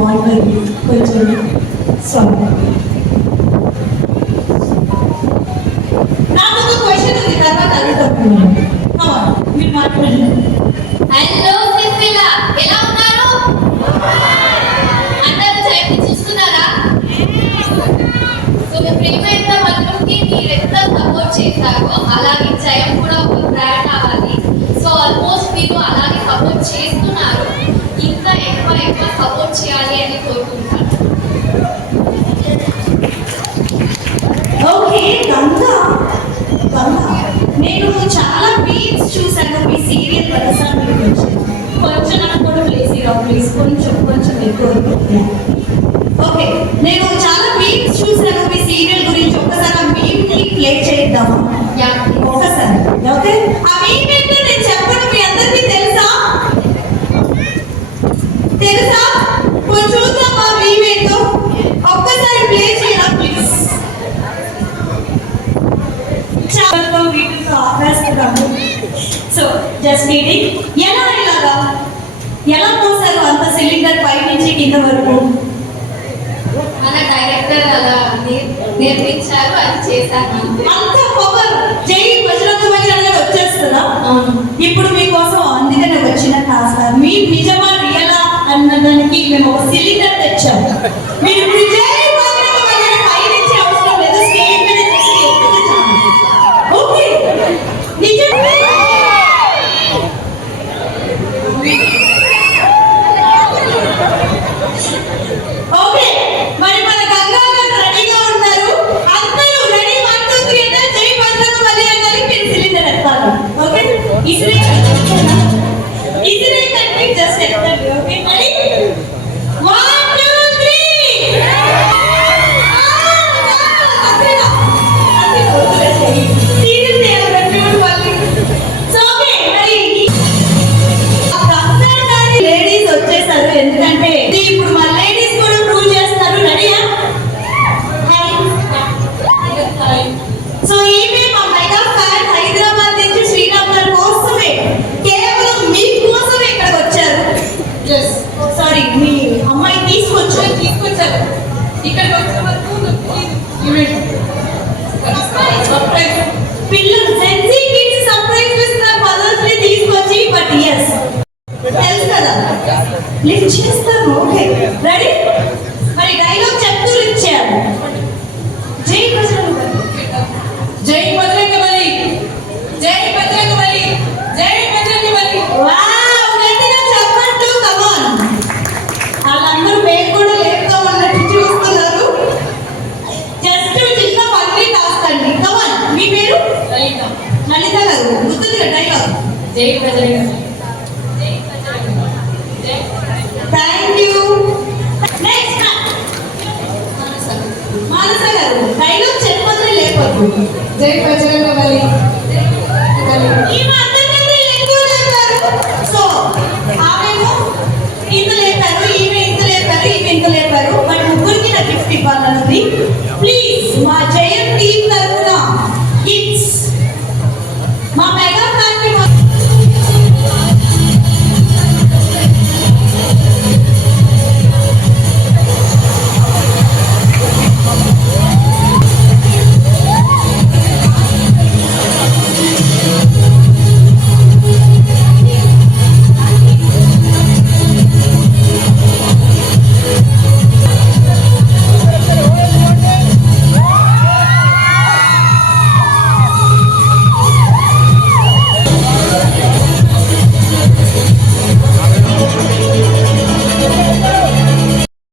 బాగుంటుంది కొంచెం స్వాగతం. నాకు ఒక క్వశ్చన్ ఉంది, తర్వాత అడుగుతాను. మీరు మాట్లాడండి. హలో సిసిలా, ఎలా ఉన్నారు? అందరూ చైని చూస్తున్నారా? సో మీ ప్రియమైన బంధువుకి మీరు ఎంత సపోర్ట్ చేశారో అలాగే జయం కూడా ఒక బ్రాండ్ అవ్వాలి. సో ఆల్మోస్ట్ మీరు అలాగే సపోర్ట్ చేస్తున్నారు, ఇంకా ఎక్కువ సపోర్ట్ చేయాలి అని కోరుకుంటాను. ఓకే గంగా, నేను చాలా మీమ్స్ చూసాను మీ సీరియల్ ప్రదర్శన గురించి. కొంచెం నాకు కూడా ప్లేస్ ప్లీజ్, కొంచెం ఎక్కువ. ఓకే, నేను చాలా మీమ్స్ చూసాను మీ సీరియల్ గురించి. ఒక్కసారి ఆ మీమ్ ని ప్లే చేద్దామా? ఒక్కసారి. ఓకే, ఆ మీమ్ ఏంటో నేను చెప్పను, మీ అందరికీ తెలుసా? కొంచెం చూద్దాం ఆ మీమ్ ఏంటో. ఒక్కసారి ప్లే చేయరా ప్లీజ్. చాలా వీటితో ఆపేస్తున్నాము. So just kidding. ఎలా పోసారు అంత సిలిండర్ పై నుంచి కింద వరకు? మన డైరెక్టర్ అలా నేర్పించారు, అది చేశాను. అంత పవర్ జై బజరంగబలి అనేది వచ్చేస్తుందా? ఇప్పుడు మీకోసం అందుకనే వచ్చిన కాస్త మీ నిజమా రియలా అన్నదానికి మేము ఒక సిలిండర్ తెచ్చాము. మీరు జై బజరంగబలి పై నుంచి అవసరం లేదు, స్టేజ్ మీద చేసి ఎత్తుకు చాలు. ఓకే, నిజం. ఓకే, మరి మన గంగా గారు రెడీగా ఉన్నారు. అందరూ రెడీ, 1 2 3 అంటే జై బజరంగబలి అని మీరు సిలిండర్ ఎత్తాలి. ఓకే, ఇసిరే కంటే జస్ట్ ఎత్తండి. Okay, ready? 1 2 3. సీరియస్ లేడీస్ వచ్చేసారు, ఎందుకంటే ఇప్పుడు మా లేడీస్ కూడా ప్రూవ్ చేస్తారు. రెడీయా? సో ఈమె మా మెగా ఫ్యాన్ హైదరాబాద్ నుంచి శ్రీరామ్ గారి కోసమే, కేవలం మీ కోసమే ఇక్కడికి వచ్చారు. సారీ, మీ అమ్మాయి తీసుకొచ్చారు ఇక్కడికి వచ్చిన వరకు పిల్లలు జెన్జీ కిడ్స్ సర్ప్రైజ్ ఇస్తున్నారు మదర్స్ డే తీసుకొచ్చి. బట్ ఎస్, తెలుసు కదా లిఫ్ట్ చేస్తాను. Okay, ready? మరి డైలాగ్ చెప్తూ లిఫ్ట్ చేయాలి. జై బజరంగబలి, జై బజరంగబలి, జై బజరంగబలి, జై బజరంగబలి. వావ్, గట్టిగా చెప్పండి. Come on. వాళ్ళందరూ పేరు కూడా లేపుగా ఉన్నట్టు చూస్తున్నారు. జస్ట్ చిన్న పల్లి టాస్కండి. కమ్ ఆన్, మీ పేరు? లలిత గారు. గుర్తుంది కదా డైలాగ్? జై Bajrangbali. Thank you. Next Manasa గారు, డైలాగ్ చెప్పొద్దు లేకపోద్దు. జై బజరంగబలి.